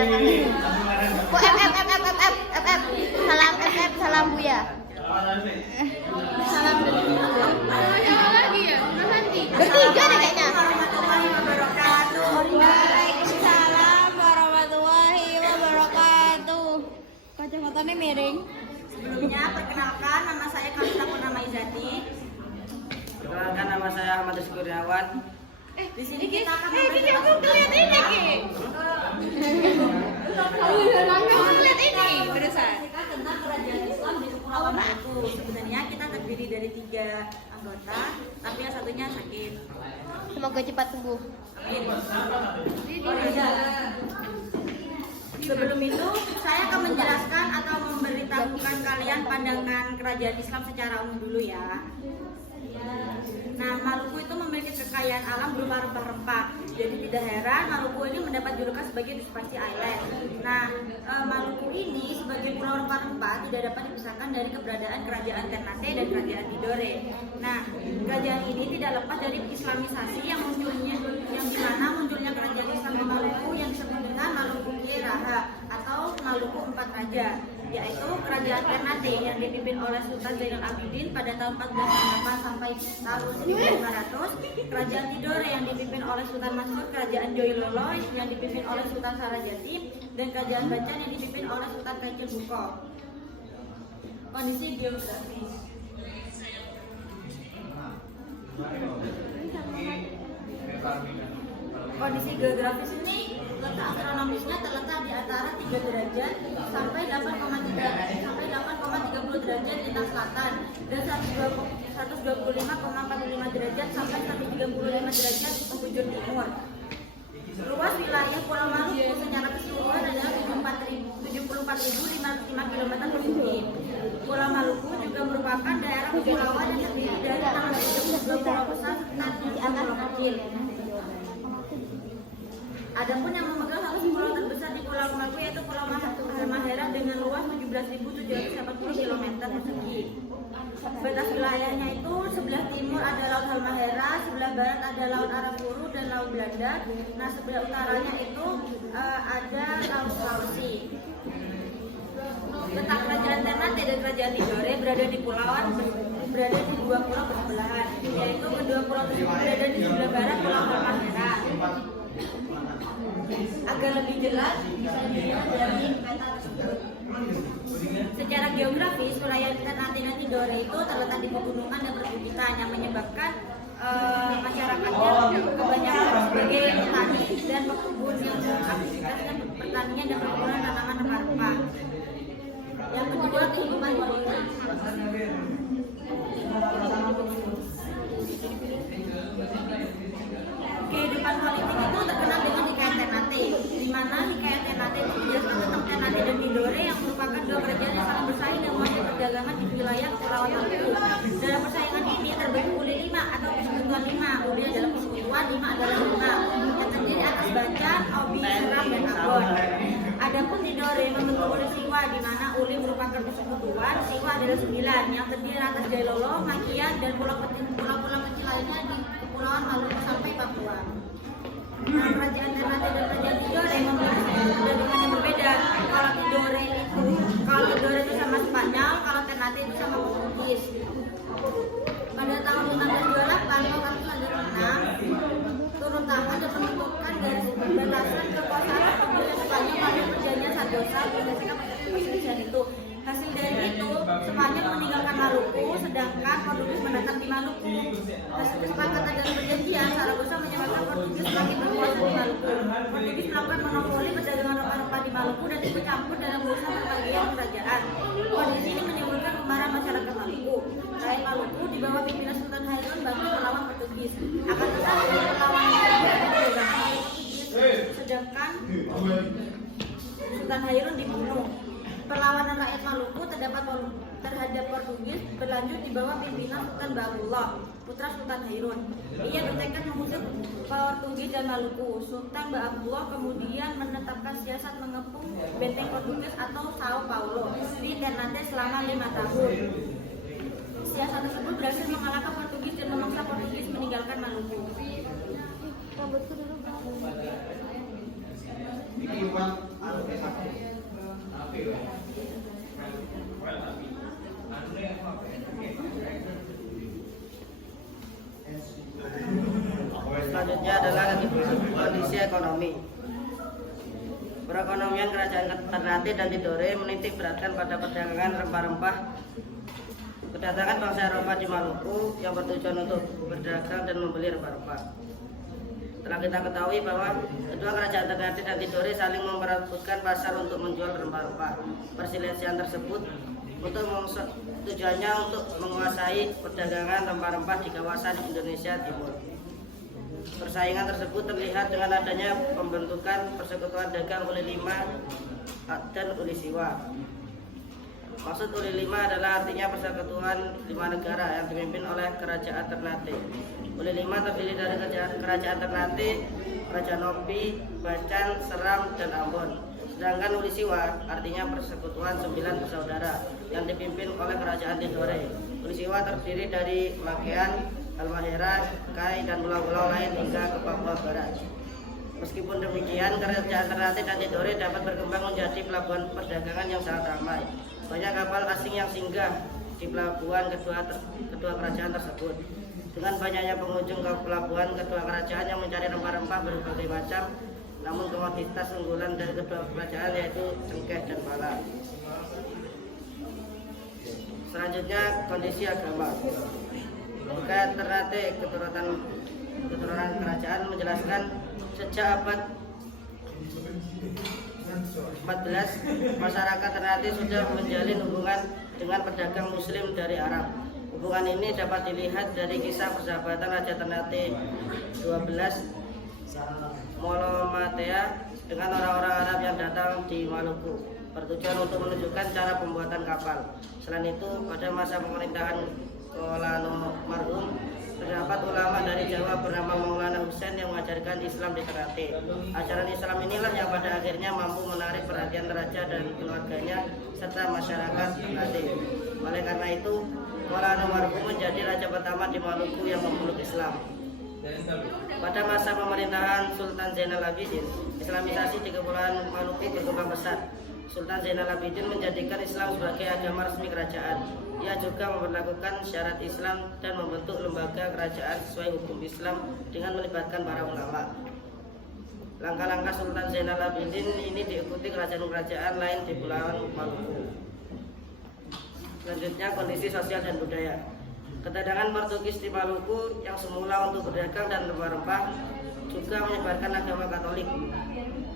Kok F. Salam F, salam Buya. Salam dulu. Siapa lagi ya? Nanti. Bertiga deh kayaknya. Waalaikumsalam warahmatullahi wabarakatuh. Kacamatanya miring. Sebelumnya perkenalkan, nama saya Kamila Purnama Izati. Perkenalkan, nama saya Ahmad Kurniawan. Di sini kita akan Ini aku ngeliat ini Ki. Aku ngeliat ini terusan. tentang kerajaan Islam di Kepulauan Maluku. Sebenarnya kita terdiri dari 3 anggota, tapi yang satunya sakit. Semoga cepat sembuh. Amin. Sebelum itu, saya akan menjelaskan atau memberitahukan kalian pandangan kerajaan Islam secara umum dulu ya. Nah, Maluku itu memiliki kekayaan alam berupa rempah-rempah. Jadi tidak heran Maluku ini mendapat julukan sebagai Spiced Island. Nah, Maluku ini sebagai pulau rempah-rempah tidak dapat dipisahkan dari keberadaan kerajaan Ternate dan kerajaan Tidore. Nah, kerajaan ini tidak lepas dari islamisasi yang dimana munculnya kerajaan Islam di Maluku yang disebut dengan Maluku Kiai Raha atau Maluku Empat Raja, yaitu kerajaan Ternate yang dipimpin oleh Sultan Zainal Abidin pada tahun 1498 sampai tahun 1500, kerajaan Tidore yang dipimpin oleh Sultan Mansur, kerajaan Joilolo yang dipimpin oleh Sultan Sarajati, dan kerajaan Bacan yang dipimpin oleh Sultan Kecil Buko. Kondisi geografis. Kondisi geografis ini letak astronomisnya terletak di antara 3 derajat sampai 8,30 derajat lintang selatan dan 125,45 derajat sampai 135 derajat penghujung timur. Luas wilayah Pulau Maluku secara keseluruhan adalah 74.505 km persegi. Pulau Maluku juga merupakan daerah kepulauan yang terdiri dari 622 pulau besar serta 7 pulau kecil. Adapun yang memegang salah satu pulau terbesar di Pulau Maluku yaitu Pulau Halmahera dengan luas 17.780 km persegi. Batas wilayahnya itu sebelah timur ada Laut Halmahera, sebelah barat ada Laut Arafuru dan Laut Belanda. Nah, sebelah utaranya itu ada Laut Sulawesi. Letak kerajaan Ternate dan kerajaan Tidore berada di 2 pulau bersebelahan, yaitu kedua pulau tersebut berada di sebelah barat Pulau Halmahera. Agar lebih jelas bisa dilihat dari peta tersebut. Secara geografis, wilayah Ternate dan Tidore itu terletak di pegunungan dan perbukitan yang menyebabkan masyarakatnya kebanyakan sebagai petani dan pekebun yang mengaktifkan pertanian dan perkebunan tanaman rempah-rempah. Yang kedua, kehidupan politik. Kehidupan politik itu terkenal dengan Hikayat Ternate, di mana Hikayat Ternate itu menjelaskan tentang Ternate dan Tidore yang merupakan 2 kerajaan yang saling bersaing dan menguasai perdagangan di wilayah Kepulauan Maluku. Dalam persaingan ini terbentuk uli 5 atau persekutuan 5. Uli adalah persekutuan, 5 adalah 5 yang terdiri atas Bacan, Obi, Seram, dan Ambon. Adapun Tidore membentuk uli Siwa, di mana uli merupakan persekutuan, Siwa adalah 9 yang terdiri atas Jailolo, Makian, dan pulau-pulau kecil lainnya di Kepulauan Maluku sampai Papua. Nah, kerajaan Ternate dan kerajaan Tidore memiliki kedudukan yang berbeda. Kalau Tidore itu sama Spanyol, kalau Ternate itu sama Portugis. Pada tahun 1528, Lokatus Agar turun tangan dan menentukan garis batasan kekuasaan Portugis Spanyol pada perjanjian Sardosa berdasarkan perselisihan itu. Hasil dari itu, Spanyol meninggalkan Maluku, sedangkan Portugis menetap di Maluku. Hasil kesepakatan dan perjanjian, Saragossa menyebabkan Portugis semakin berkuasa di Maluku. Portugis melakukan monopoli perdagangan rempah-rempah di Maluku dan ikut campur dalam urusan perbagian kerajaan. Kondisi ini menimbulkan kemarahan masyarakat Maluku. Rakyat Maluku di bawah pimpinan Sultan Hairun bangkit melawan Portugis. Akan tetapi perlawanan Portugis, sedangkan Sultan Hairun dibunuh. Perlawanan rakyat Maluku terhadap Portugis berlanjut di bawah pimpinan Sultan Baharullah, putra Sultan Hairun. Ia bertekad mengusir Portugis dan Maluku. Sultan Baharullah kemudian menetapkan siasat mengepung benteng Portugis atau Sao Paulo di Ternate selama 5 tahun. Siasat tersebut berhasil mengalahkan Portugis dan memaksa Portugis meninggalkan Maluku. Rambutku dulu. Selanjutnya adalah kondisi ekonomi. Perekonomian Kerajaan Ternate dan Tidore menitik beratkan pada perdagangan rempah-rempah. Kedatangan bangsa Eropa di Maluku yang bertujuan untuk berdagang dan membeli rempah-rempah. Telah kita ketahui bahwa kedua kerajaan Ternate dan Tidore saling memperebutkan pasar untuk menjual rempah-rempah. Perselisihan tersebut tujuannya untuk menguasai perdagangan rempah-rempah di kawasan Indonesia Timur. Persaingan tersebut terlihat dengan adanya pembentukan Persekutuan Dagang Uli 5 dan Uli Siwa. Maksud Uli 5 adalah artinya Persekutuan 5 negara yang dipimpin oleh Kerajaan Ternate. Uli 5 terdiri dari Kerajaan Ternate, Kerajaan Opi, Bacan, Seram, dan Ambon. Sedangkan Uli Siwa artinya Persekutuan 9 bersaudara yang dipimpin oleh Kerajaan Tidore. Uli Siwa terdiri dari Magean, Halmahera, Kai, dan pulau-pulau lain hingga ke Papua Barat. Meskipun demikian, Kerajaan Ternate dan Tidore dapat berkembang menjadi pelabuhan perdagangan yang sangat ramai. Banyak kapal asing yang singgah di pelabuhan kedua kerajaan tersebut. Dengan banyaknya pengunjung ke pelabuhan kedua kerajaan yang mencari rempah-rempah berbagai macam, namun komoditas unggulan dari kedua kerajaan yaitu cengkeh dan pala. Selanjutnya kondisi agama. Bukayan Ternate keturunan kerajaan menjelaskan sejak abad 14 masyarakat Ternate sudah menjalin hubungan dengan pedagang muslim dari Arab. Hubungan ini dapat dilihat dari kisah persahabatan Raja Ternate 12 Molomatea dengan orang-orang Arab yang datang di Maluku bertujuan untuk menunjukkan cara pembuatan kapal. Selain itu, pada masa pemerintahan Kolano Marhum, terdapat ulama dari Jawa bernama Maulana Husain yang mengajarkan Islam di Ternate. Ajaran Islam inilah yang pada akhirnya mampu menarik perhatian raja dan keluarganya serta masyarakat Ternate. Oleh karena itu, Kolano Marhum menjadi raja pertama di Maluku yang memeluk Islam. Pada masa pemerintahan Sultan Zainal Abidin, Islamisasi di Kepulauan Maluku berkembang pesat. Sultan Zainal Abidin menjadikan Islam sebagai agama resmi kerajaan. Ia juga memperlakukan syarat Islam dan membentuk lembaga kerajaan sesuai hukum Islam dengan melibatkan para ulama. Langkah-langkah Sultan Zainal Abidin ini diikuti kerajaan-kerajaan lain di Pulau Maluku. Selanjutnya kondisi sosial dan budaya. Kedatangan Portugis di Maluku yang semula untuk berdagang dan rempah-rempah juga menyebarkan agama Katolik.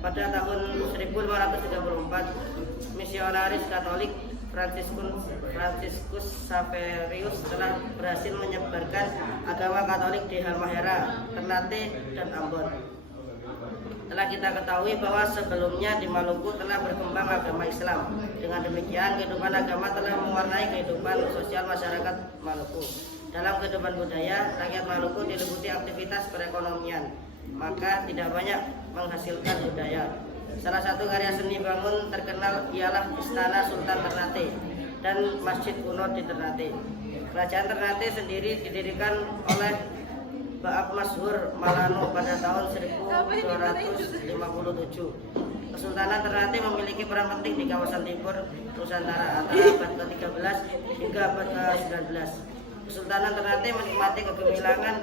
Pada tahun 1534, misionaris Katolik Franciscus Xaverius telah berhasil menyebarkan agama Katolik di Halmahera, Ternate, dan Ambon. Telah kita ketahui bahwa sebelumnya di Maluku telah berkembang agama Islam. Dengan demikian, kehidupan agama telah mewarnai kehidupan sosial masyarakat Maluku. Dalam kehidupan budaya, rakyat Maluku diliputi aktivitas perekonomian, maka tidak banyak menghasilkan budaya. Salah satu karya seni bangun terkenal ialah Istana Sultan Ternate dan Masjid kuno di Ternate. Kerajaan Ternate sendiri didirikan oleh Baab Masyhur Malano pada tahun 1257. Kesultanan Ternate memiliki peran penting di kawasan timur Nusantara antara abad ke-13 hingga abad ke-19. Kesultanan Ternate menikmati kegemilangan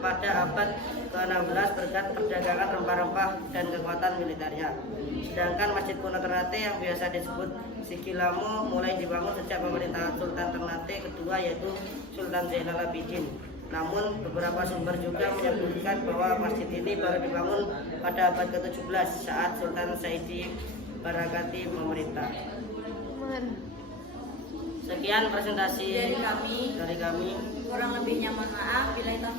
pada abad ke-16 berkat perdagangan rempah-rempah dan kekuatan militernya. Sedangkan Masjid kuno Ternate yang biasa disebut Sigilamu mulai dibangun sejak pemerintahan Sultan Ternate kedua yaitu Sultan Zainal Abidin. Namun beberapa sumber juga menyebutkan bahwa masjid ini baru dibangun pada abad ke-17 saat Sultan Saidi Barakati memerintah. Sekian presentasi dari kami. Kurang lebihnya mohon maaf. Bila itu